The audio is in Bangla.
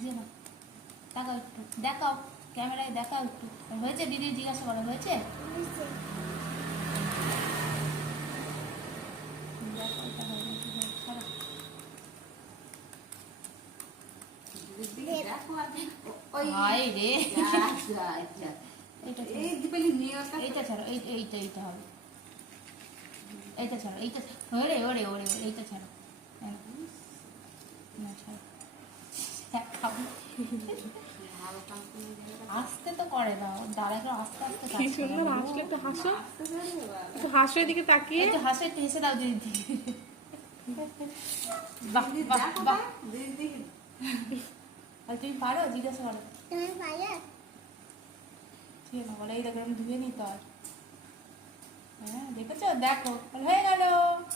দিয়ে দাও, দেখাও একটু, দেখাও ক্যামেরায়, দেখাও একটু। হয়েছে? দিদি জিজ্ঞাসা করো হয়েছে? দেখো এটা হয়ে গেছে, ছাড়ো। হায় রে, এইটা ছাড়ো, এইটা হবে, এইটা ছাড়ো, এইটা ওরে ওরে ওরে, এইটা ছাড়ো, না ছাড়ো, আস্তে তো করে না, দাঁড়াকে আস্তে আস্তে কি সুন্দর হাসলে, একটু হাসো, একটু হাসো এদিকে তাকিয়ে। একটু হাসো, একটু হেসে দাও দিদি। বাহ বাহ বাহ। আর তুমি পারো? জিজ্ঞাসা করো। ঠিক আছে বলে, এই দেখো আমি ধুয়ে নিতে হয়। হ্যাঁ দেখেছো, দেখো হয়ে গেল।